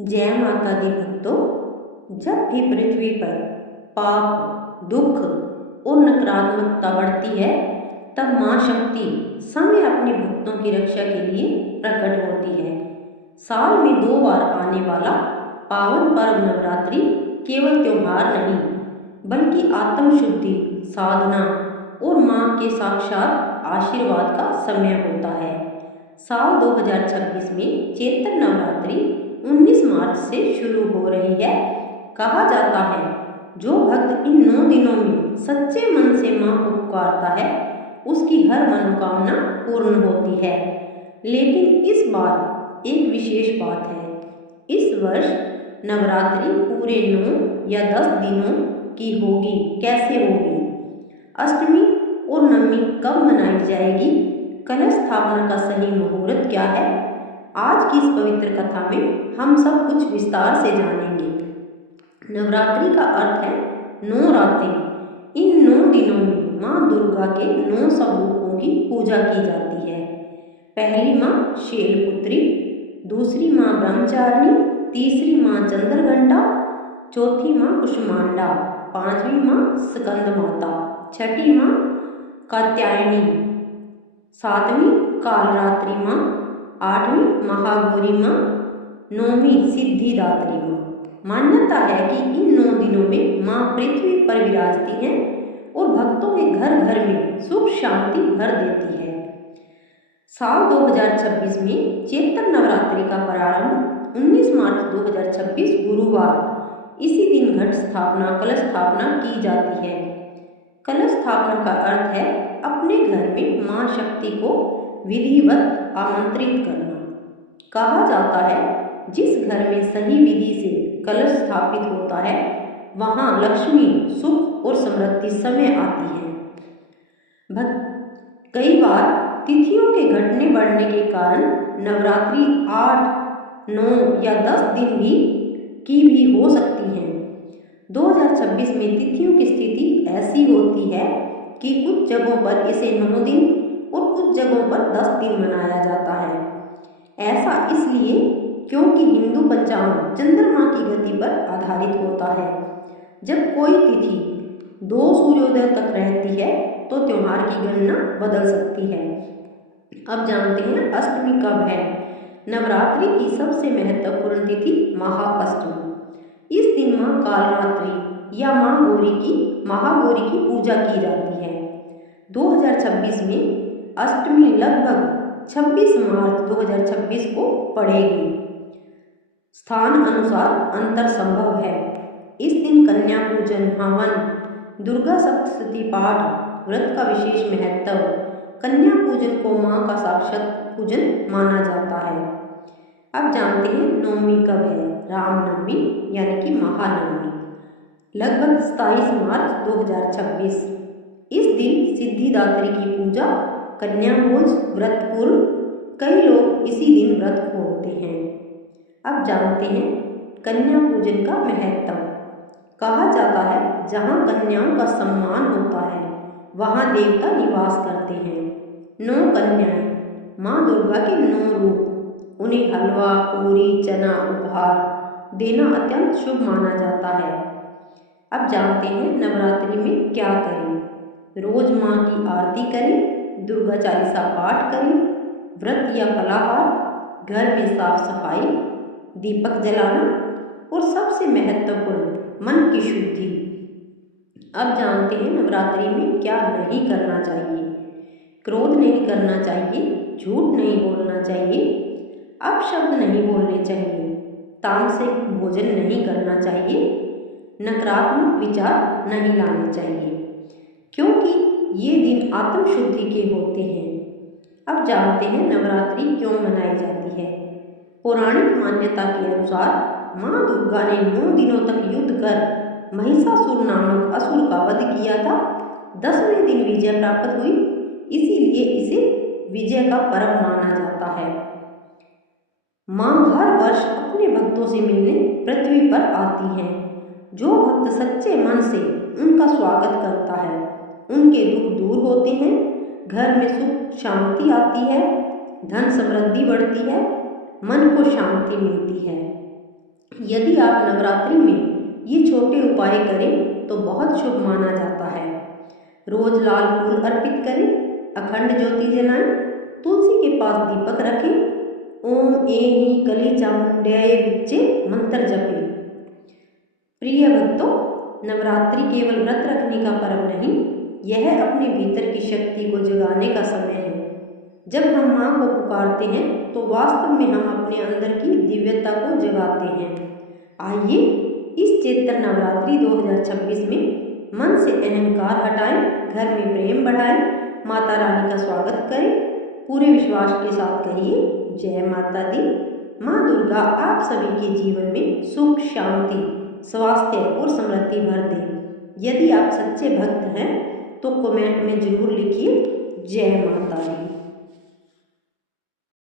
जय माता दी भक्तों। जब भी पृथ्वी पर पाप, दुख और नकारात्मकता बढ़ती है, तब माँ शक्ति समय अपने भक्तों की रक्षा के लिए प्रकट होती है। साल में 2 बार आने वाला पावन पर्व नवरात्रि केवल त्योहार नहीं, बल्कि आत्मशुद्धि, साधना और माँ के साक्षात आशीर्वाद का समय होता है। साल 2026 में चैत्र नवरात्रि 19 मार्च से शुरू हो रही है। कहा जाता है, जो भक्त इन 9 दिनों में सच्चे मन से मां को पुकारता है, उसकी हर मनोकामना पूर्ण होती है। लेकिन इस बार एक विशेष बात है। इस वर्ष नवरात्रि पूरे 9 या 10 दिनों की होगी। कैसे होगी? अष्टमी और नवमी कब मनाई जाएगी? कलश स्थापना का सही मुहूर्त क्या है? आज की इस पवित्र कथा में हम सब कुछ विस्तार से जानेंगे। नवरात्रि का अर्थ है 9 रातें। इन 9 दिनों में माँ दुर्गा के 9 स्वरूपों की पूजा की जाती है। पहली माँ शैलपुत्री, दूसरी माँ ब्रह्मचारिणी, तीसरी माँ चंद्रघंटा, चौथी माँ कुष्मांडा, पांचवी माँ स्कंद माता, छठी माँ कात्यायनी, सातवीं कालरात्रि माँ, आठवीं महागौरी माँ, नौवीं सिद्धिदात्री माँ। मान्यता है कि इन 9 दिनों में माँ पृथ्वी पर विराजती हैं और भक्तों के घर घर में सुख शांति भर देती है। साल 2026 में चैत्र नवरात्रि का प्रारंभ 19 मार्च 2026 गुरुवार, इसी दिन घट स्थापना, कलश स्थापना की जाती है। कलश स्थापना का अर्थ है अपने घर में माँ शक्ति को विधिवत आमंत्रित करना। कहा जाता है, जिस घर में सही विधि से कलश स्थापित होता है, वहां लक्ष्मी, सुख और समृद्धि समय आती है। कई बार तिथियों के घटने बढ़ने के कारण नवरात्रि 8, 9 या 10 दिन भी हो सकती हैं। 2026 में तिथियों की स्थिति ऐसी होती है कि कुछ जगहों पर इसे 9 दिन और कुछ जगहों पर 10 दिन मनाया जाता है। ऐसा इसलिए क्योंकि हिंदू पंचांग चंद्रमा की गति पर आधारित होता है। जब कोई तिथि 2 सूर्योदय तक रहती है तो त्योहार की गणना बदल सकती है। अब जानते हैं अष्टमी कब है। नवरात्रि की सबसे महत्वपूर्ण तिथि महाअष्टमी। इस दिन माँ कालरात्रि या महागौरी की पूजा की जाती है। 2026 में अष्टमी लगभग 26 मार्च 2026 को पड़ेगी। स्थान अनुसार अंतर संभव है। इस दिन कन्या पूजन, हवन, दुर्गा सप्तशती पाठ, व्रत का विशेष महत्व। कन्या पूजन को माँ का साक्षात पूजन माना जाता है। अब जानते हैं नवमी कब है। रामनवमी यानी कि महानवमी, लगभग 27 मार्च 2026। इस दिन सिद्धिदात्री की पूजा, कन्या भोज, व्रत पूर्व। कई लोग इसी दिन व्रत खोलते हैं। अब जानते हैं कन्या पूजन का महत्व। कहा जाता है, जहाँ कन्याओं का सम्मान होता है, वहाँ देवता निवास करते हैं। 9 कन्याएं, माँ दुर्गा के 9 रूप। उन्हें हलवा, पूरी, चना उपहार देना अत्यंत शुभ माना जाता है। अब जानते हैं नवरात्रि में क्या करें। रोज माँ की आरती करें, दुर्गा चालीसा पाठ करें, व्रत या फलाहार, घर में साफ सफाई, दीपक जलाना और सबसे महत्वपूर्ण मन की शुद्धि। अब जानते हैं नवरात्रि में क्या नहीं करना चाहिए। क्रोध नहीं करना चाहिए, झूठ नहीं बोलना चाहिए, अपशब्द नहीं बोलने चाहिए, तामसिक भोजन नहीं करना चाहिए, नकारात्मक विचार नहीं लाने चाहिए, क्योंकि ये दिन आत्मशुद्धि के होते हैं। अब जानते हैं नवरात्रि क्यों मनाई जाती है। पौराणिक मान्यता के अनुसार माँ दुर्गा ने 9 दिनों तक युद्ध कर महिषासुर नामक असुर का वध किया था। 10वें दिन विजय प्राप्त हुई, इसीलिए इसे विजय का पर्व माना जाता है। माँ हर वर्ष अपने भक्तों से मिलने पृथ्वी पर आती हैं। जो भक्त सच्चे मन से उनका स्वागत करता है, उनके दुख दूर होते हैं, घर में सुख शांति आती है, धन समृद्धि बढ़ती है, मन को शांति मिलती है। यदि आप नवरात्रि में ये छोटे उपाय करें तो बहुत शुभ माना जाता है। रोज लाल फूल अर्पित करें, अखंड ज्योति जलाएं, तुलसी के पास दीपक रखें, ओम ऐं कली चामुंडाय विच्चे मंत्र जपें। प्रिय भक्तों, नवरात्रि केवल व्रत रखने का पर्व नहीं, यह अपने भीतर की शक्ति को जगाने का समय है। जब हम माँ को पुकारते हैं तो वास्तव में हम अपने अंदर की दिव्यता को जगाते हैं। आइए इस चैत्र नवरात्रि 2026 में मन से अहंकार हटाएं, घर में प्रेम बढ़ाएं, माता रानी का स्वागत करें। पूरे विश्वास के साथ कहिए, जय माता दी। माँ दुर्गा आप सभी के जीवन में सुख, शांति, स्वास्थ्य और समृद्धि भर दे। यदि आप सच्चे भक्त हैं तो कमेंट में जरूर लिखिए, जय माता दी।